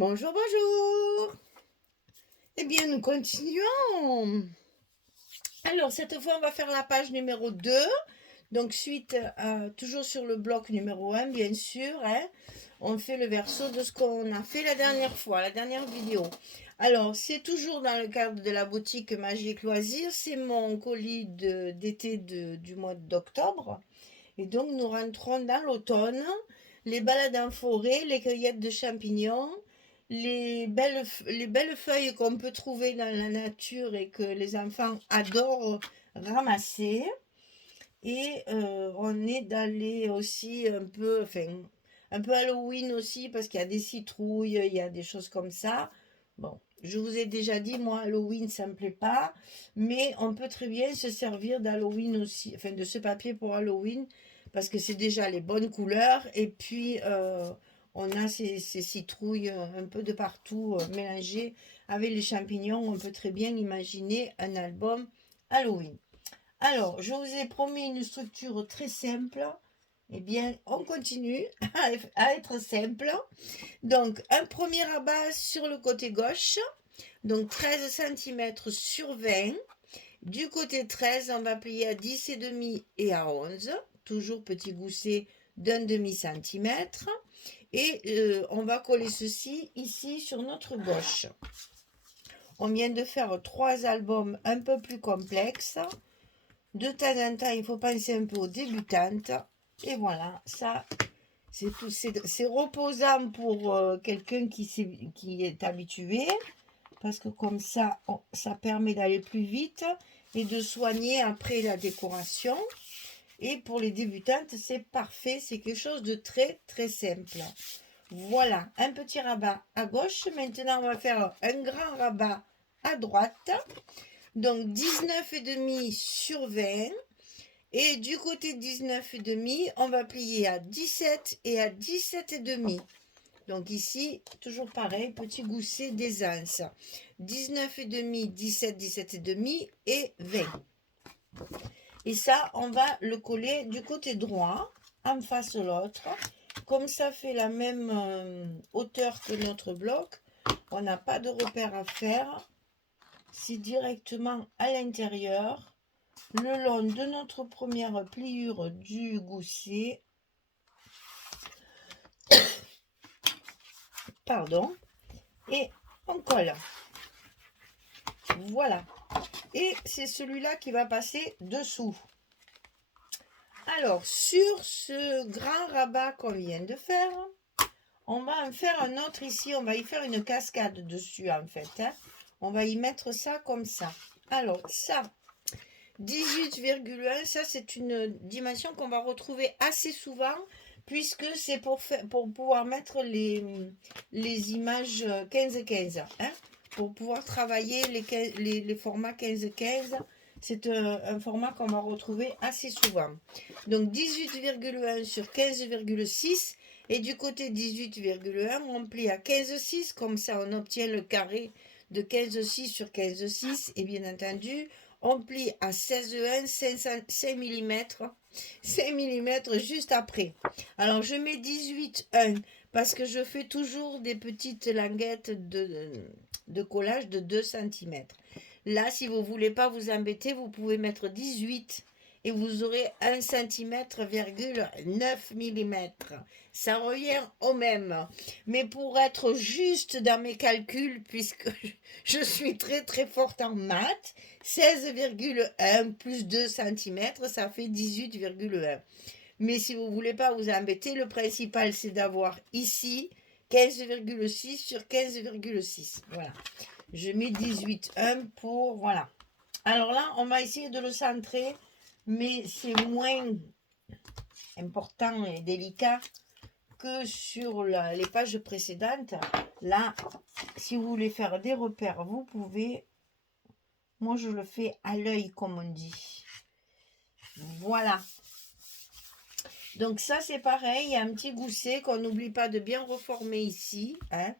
Bonjour, bonjour. Eh bien, nous continuons. Alors, cette fois, on va faire la page numéro 2. Donc, suite, toujours sur le bloc numéro 1, bien sûr. Hein, on fait le verso de ce qu'on a fait la dernière fois, la dernière vidéo. Alors, c'est toujours dans le cadre de la boutique Magique Loisirs. C'est mon colis d'été du mois d'octobre. Et donc, nous rentrons dans l'automne. Les balades en forêt, les cueillettes de champignons, les belles feuilles qu'on peut trouver dans la nature et que les enfants adorent ramasser. Et on est dans les aussi un peu Halloween aussi parce qu'il y a des citrouilles, il y a des choses comme ça. Bon, je vous ai déjà dit, moi, Halloween, ça me plaît pas, mais on peut très bien se servir d'Halloween aussi, enfin de ce papier pour Halloween, parce que c'est déjà les bonnes couleurs, et puis on a ces citrouilles un peu de partout mélangées avec les champignons. On peut très bien imaginer un album Halloween. Alors, je vous ai promis une structure très simple. Eh bien, on continue à être simple. Donc, un premier rabat sur le côté gauche. Donc, 13 cm sur 20. Du côté 13, on va plier à 10,5 et à 11. Toujours petit gousset d'un demi-centimètre. Et on va coller ceci ici sur notre gauche. On vient de faire 3 albums un peu plus complexes. De temps en temps, il faut penser un peu aux débutantes. Et voilà, ça, c'est reposant pour quelqu'un qui est habitué. Parce que comme ça, ça permet d'aller plus vite et de soigner après la décoration. Et pour les débutantes, c'est parfait. C'est quelque chose de très, très simple. Voilà, un petit rabat à gauche. Maintenant, on va faire un grand rabat à droite. Donc, 19,5 sur 20. Et du côté 19,5, on va plier à 17 et à 17,5. Donc ici, toujours pareil, petit gousset d'aisance. 19,5, 17, 17,5 et 20. Et ça, on va le coller du côté droit, en face de l'autre. Comme ça fait la même hauteur que notre bloc, on n'a pas de repère à faire. C'est directement à l'intérieur, le long de notre première pliure du gousset. Pardon. Et on colle. Voilà. Et c'est celui-là qui va passer dessous. Alors, sur ce grand rabat qu'on vient de faire, on va en faire un autre ici. On va y faire une cascade dessus, en fait. Hein. On va y mettre ça comme ça. Alors, ça, 18,1, ça, c'est une dimension qu'on va retrouver assez souvent, puisque c'est pour pouvoir mettre les images 15-15. Hein, pour pouvoir travailler les formats 15-15. C'est un format qu'on va retrouver assez souvent. Donc 18,1 sur 15,6. Et du côté 18,1, on plie à 15,6. Comme ça, on obtient le carré de 15,6 sur 15,6. Et bien entendu, on plie à 16,1, 5 mm. 5 mm juste après. Alors, je mets 18,1 parce que je fais toujours des petites languettes de collage de 2 cm. Là, si vous ne voulez pas vous embêter, vous pouvez mettre 18 et vous aurez 1 cm,9 mm. Ça revient au même. Mais pour être juste dans mes calculs, puisque je suis très très forte en maths, 16,1 plus 2 cm, ça fait 18,1. Mais si vous ne voulez pas vous embêter, le principal c'est d'avoir ici 15,6 sur 15,6. Voilà. Je mets 18,1 pour... Voilà. Alors là, on va essayer de le centrer, mais c'est moins important et délicat que sur les pages précédentes. Là, si vous voulez faire des repères, vous pouvez. Moi, je le fais à l'œil, comme on dit. Voilà. Donc ça, c'est pareil. Il y a un petit gousset qu'on n'oublie pas de bien reformer ici. Hein,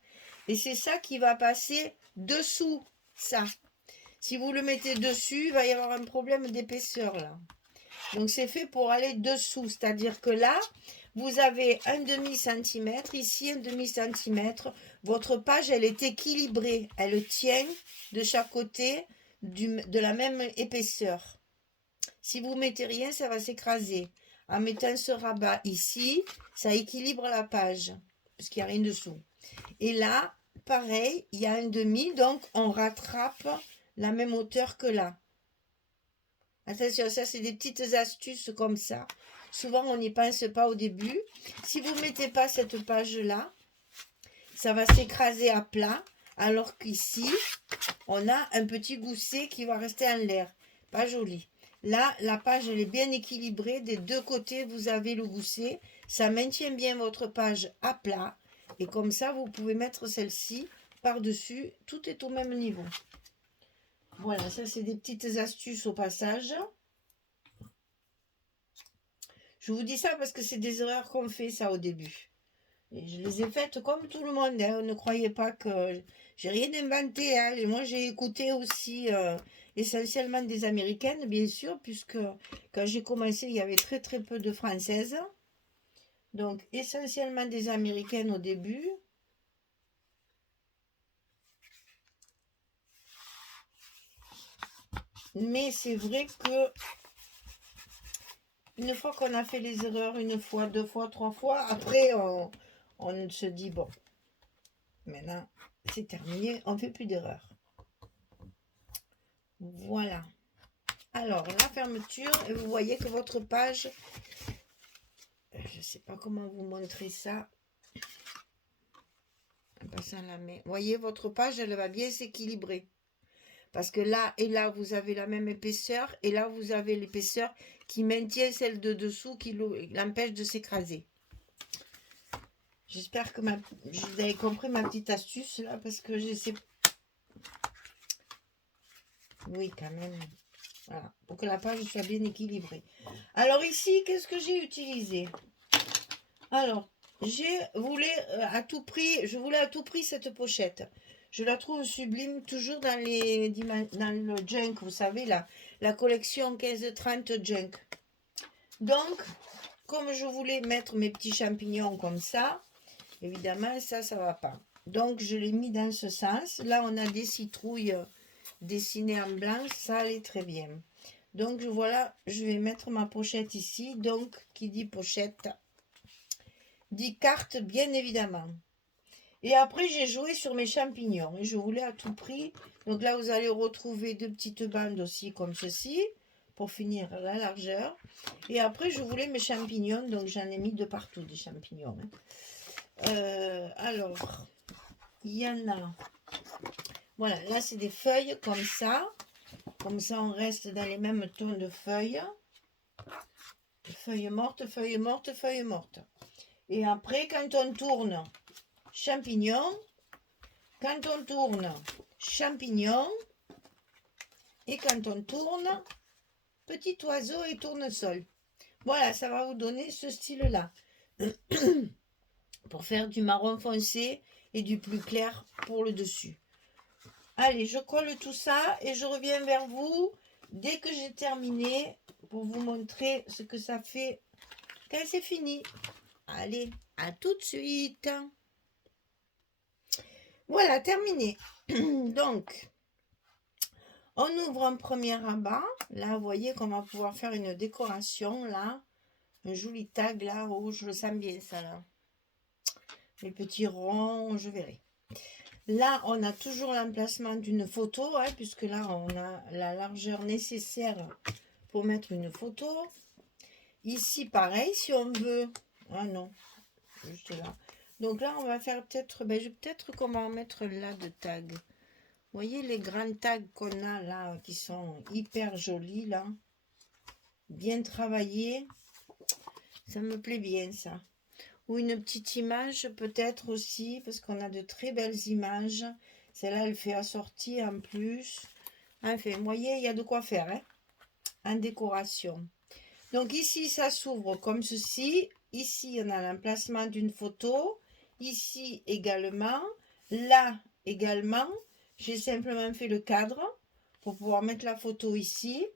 et c'est ça qui va passer dessous, ça. Si vous le mettez dessus, il va y avoir un problème d'épaisseur, là. Donc c'est fait pour aller dessous, c'est-à-dire que là, vous avez un demi-centimètre, ici un demi-centimètre. Votre page, elle est équilibrée. Elle tient de chaque côté de la même épaisseur. Si vous mettez rien, ça va s'écraser. En mettant ce rabat ici, ça équilibre la page, parce qu'il n'y a rien dessous. Et là, pareil, il y a un demi, donc on rattrape la même hauteur que là. Attention, ça c'est des petites astuces comme ça. Souvent, on n'y pense pas au début. Si vous ne mettez pas cette page-là, ça va s'écraser à plat, alors qu'ici, on a un petit gousset qui va rester en l'air. Pas joli. Là, la page, elle est bien équilibrée. Des deux côtés, vous avez le gousset. Ça maintient bien votre page à plat. Et comme ça, vous pouvez mettre celle-ci par-dessus. Tout est au même niveau. Voilà, ça, c'est des petites astuces au passage. Je vous dis ça parce que c'est des erreurs qu'on fait, ça, au début. Et je les ai faites comme tout le monde. Hein. Ne croyez pas que j'ai rien inventé. Hein. Moi, j'ai écouté aussi essentiellement des Américaines, bien sûr, puisque quand j'ai commencé, il y avait très très peu de Françaises. Donc, essentiellement des Américaines au début. Mais c'est vrai que une fois qu'on a fait les erreurs, une fois, deux fois, trois fois, après, on se dit, bon, maintenant, c'est terminé, on ne fait plus d'erreurs. Voilà. Alors, la fermeture, et vous voyez que votre page, je ne sais pas comment vous montrer ça, en passant la main. Vous voyez, votre page, elle va bien s'équilibrer. Parce que là et là, vous avez la même épaisseur, et là, vous avez l'épaisseur qui maintient celle de dessous, qui l'empêche de s'écraser. J'espère que vous avez compris ma petite astuce, là, parce que je sais... Oui, quand même. Voilà, pour que la page soit bien équilibrée. Alors ici, qu'est-ce que j'ai utilisé? Alors, je voulais à tout prix cette pochette. Je la trouve sublime, toujours dans le junk, vous savez, la collection 15-30 junk. Donc, comme je voulais mettre mes petits champignons comme ça, évidemment, ça ne va pas. Donc, je l'ai mis dans ce sens. Là, on a des citrouilles dessinées en blanc, ça allait très bien. Donc, voilà, je vais mettre ma pochette ici. Donc, qui dit pochette dit carte, bien évidemment. Et après, j'ai joué sur mes champignons. Et je voulais à tout prix. Donc là, vous allez retrouver deux petites bandes aussi comme ceci. Pour finir la largeur. Et après, je voulais mes champignons. Donc, j'en ai mis de partout des champignons. Alors, il y en a. Voilà, là, c'est des feuilles comme ça. Comme ça, on reste dans les mêmes tons de feuilles. Feuilles mortes, feuilles mortes, feuilles mortes. Et après, quand on tourne champignons, quand on tourne champignons, et quand on tourne petit oiseau et tournesol. Voilà, ça va vous donner ce style-là. Pour faire du marron foncé et du plus clair pour le dessus. Allez, je colle tout ça et je reviens vers vous dès que j'ai terminé pour vous montrer ce que ça fait quand c'est fini. Allez, à tout de suite. Voilà, terminé. Donc, on ouvre un premier rabat. Là, vous voyez qu'on va pouvoir faire une décoration, là. Un joli tag, là. Oh, je le sens bien, ça, là. Les petits ronds, je verrai. Là, on a toujours l'emplacement d'une photo, hein, puisque là, on a la largeur nécessaire pour mettre une photo. Ici, pareil, si on veut... Ah non, juste là. Donc là, on va faire peut-être... peut-être qu'on va en mettre là de tag. Vous voyez les grands tags qu'on a là, qui sont hyper jolis, là. Bien travaillés. Ça me plaît bien, ça. Ou une petite image, peut-être aussi, parce qu'on a de très belles images. Celle-là, elle fait assortie en plus. Enfin, vous voyez, il y a de quoi faire, hein, en décoration. Donc ici, ça s'ouvre comme ceci. Ici, on a l'emplacement d'une photo. Ici également. Là également. J'ai simplement fait le cadre pour pouvoir mettre la photo ici.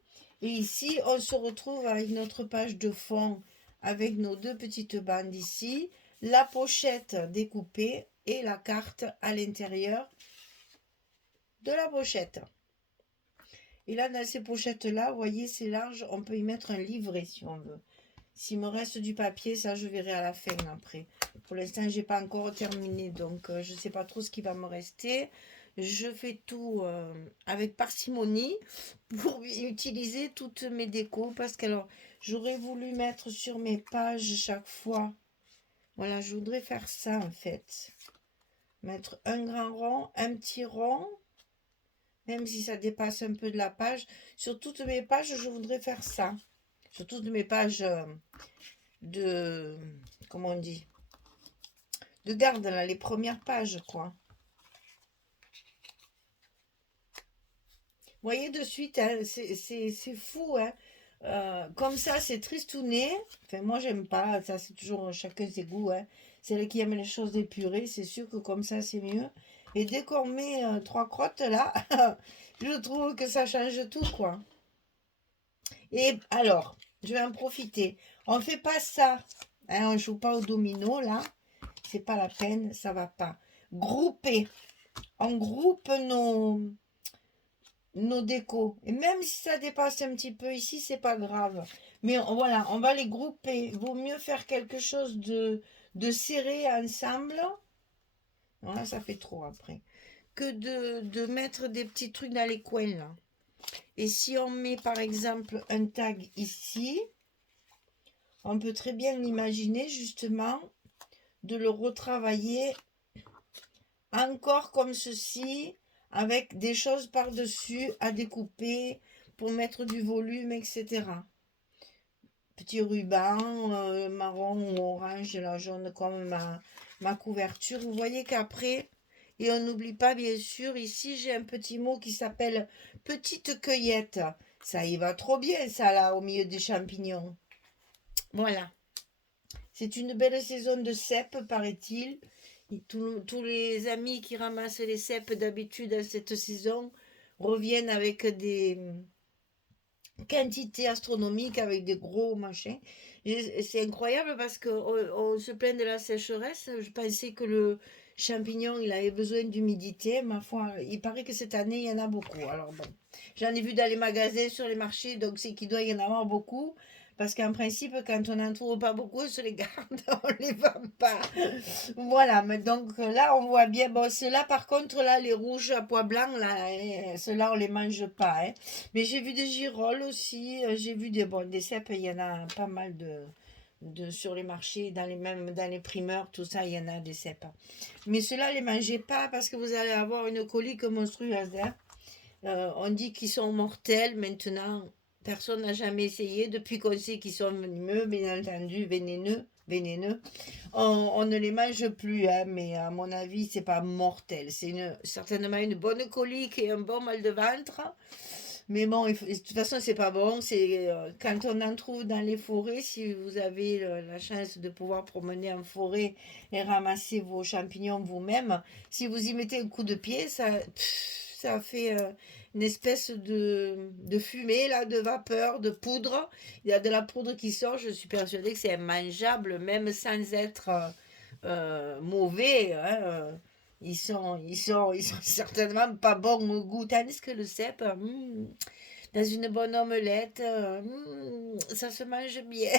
Et ici, on se retrouve avec notre page de fond avec nos deux petites bandes ici, la pochette découpée et la carte à l'intérieur de la pochette. Et là, dans ces pochettes-là, vous voyez, c'est large, on peut y mettre un livret si on veut. S'il me reste du papier, ça je verrai à la fin après. Pour l'instant, j'ai pas encore terminé, donc je sais pas trop ce qui va me rester. Je fais tout avec parcimonie pour utiliser toutes mes décos parce que alors j'aurais voulu mettre sur mes pages chaque fois. Voilà, je voudrais faire ça en fait. Mettre un grand rond, un petit rond, même si ça dépasse un peu de la page. Sur toutes mes pages, je voudrais faire ça. Sur toutes mes pages de, comment on dit, de garde, là, les premières pages, quoi. Vous voyez de suite, hein, c'est fou, hein. Comme ça, c'est tristouné. Enfin, moi, j'aime pas. Ça, c'est toujours chacun ses goûts, hein. C'est là qui aime les choses épurées. C'est sûr que comme ça, c'est mieux. Et dès qu'on met trois crottes, là, je trouve que ça change tout, quoi. Et alors, je vais en profiter. On fait pas ça. Hein, on joue pas au domino, là. C'est pas la peine, ça va pas. Grouper. On groupe nos décos. Et même si ça dépasse un petit peu ici, c'est pas grave. Mais voilà, on va les grouper. Vaut mieux faire quelque chose de serré ensemble. Voilà, ça fait trop après. Que de mettre des petits trucs dans les coins là. Et si on met par exemple un tag ici, on peut très bien l'imaginer justement de le retravailler encore comme ceci, avec des choses par-dessus à découper pour mettre du volume, etc. Petit ruban marron ou orange, là, jaune comme ma couverture. Vous voyez qu'après, et on n'oublie pas bien sûr, ici j'ai un petit mot qui s'appelle petite cueillette. Ça y va trop bien ça là, au milieu des champignons. Voilà. C'est une belle saison de cèpes, paraît-il. Tous les amis qui ramassent les cèpes d'habitude à cette saison reviennent avec des quantités astronomiques, avec des gros machins. C'est incroyable parce qu'on se plaint de la sécheresse. Je pensais que le champignon, il avait besoin d'humidité. Ma foi, il paraît que cette année, il y en a beaucoup. Alors bon, j'en ai vu dans les magasins, sur les marchés, donc c'est qu'il doit y en avoir beaucoup. Parce qu'en principe, quand on n'en trouve pas beaucoup, on se les garde, on les vend pas. Voilà, mais donc là, on voit bien. Bon, ceux-là, par contre, là, les rouges à pois blancs, là, ceux-là, on les mange pas. Hein. Mais j'ai vu des girolles aussi. J'ai vu des cèpes, il y en a pas mal sur les marchés, même dans les primeurs, tout ça, il y en a des cèpes. Mais ceux-là, les mangez pas parce que vous allez avoir une colique monstrueuse. Hein. On dit qu'ils sont mortels maintenant. Personne n'a jamais essayé. Depuis qu'on sait qu'ils sont venimeux, bien entendu, vénéneux, on ne les mange plus. Hein, mais à mon avis, c'est pas mortel. C'est certainement une bonne colique et un bon mal de ventre. Mais bon, de toute façon, c'est pas bon. C'est quand on en trouve dans les forêts, si vous avez la chance de pouvoir promener en forêt et ramasser vos champignons vous-même, si vous y mettez un coup de pied, ça fait une espèce de fumée, là, de vapeur, de poudre. Il y a de la poudre qui sort. Je suis persuadée que c'est mangeable, même sans être mauvais. Hein, ils sont certainement pas bons au goût. Tandis que le cèpe, dans une bonne omelette, ça se mange bien.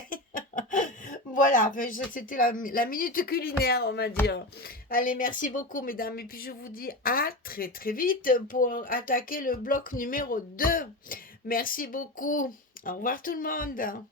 Voilà, enfin, c'était la minute culinaire, on va dire. Allez, merci beaucoup, mesdames. Et puis, je vous dis à très, très vite pour attaquer le bloc numéro 2. Merci beaucoup. Au revoir tout le monde.